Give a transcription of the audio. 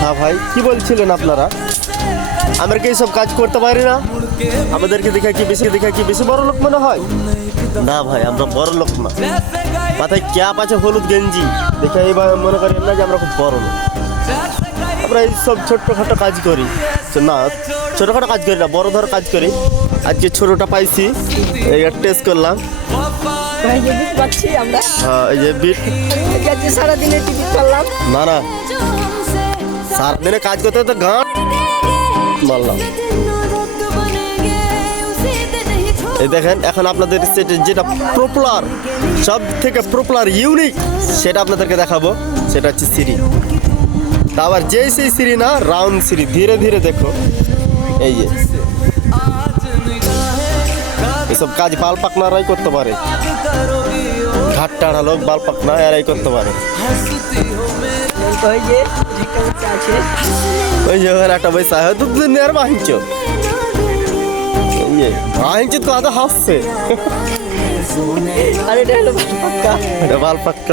হ্যাঁ ভাই, কি বলছিলেন আপনারা? আমরা কি এইসব কাজ করতে পারি না? আমাদেরকে দেখে কি বেশি বড় লোক মনে হয়? না ভাই, আমরা বড় লোক না। মাথায় ক্যাপ আছে, হলুদ গেঞ্জি দেখে এইবার মনে করেন না যে আমরা খুব বড় লোক। আমরা এইসব ছোট্টখাটো কাজ করি না, ছোটখাটো কাজ করি না, বড় ধর কাজ করি। আজকে ছোটটা পাইছি, এই টেস্ট করলাম। ভাই যে বিট পাচ্ছি আমরা, হ্যাঁ, এই যে বিট। আজকে সারাদিনে টিকিট করলাম। না, সারাদিনে কাজ করতে তো গান মারলাম। এই দেখেন, এখন আপনাদের যেটা পপুলার, সব থেকে পপুলার ইউনিক, সেটা আপনাদেরকে দেখাবো। সেটা হচ্ছে সিঁড়ি। তা আবার যেই সেই সিঁড়ি না, রাউন্ড সিঁড়ি। ধীরে ধীরে দেখো, এই যে এসব কাজ বাল পাকনারাই করতে পারে। ঘাট টাড়া লোক, বাল পাকনা এরাই করতে পারে। ওই যে ঝিকা বাচ্চা আছে, ওই যে ওখানে একটা পয়সা হয়তো দুনিয়ার বাহিঞ্চ, বাহিঞ্চ তো আদৌ হাসছে। আর এটা হলো পাক্কা। এটা বাল পাক্কা।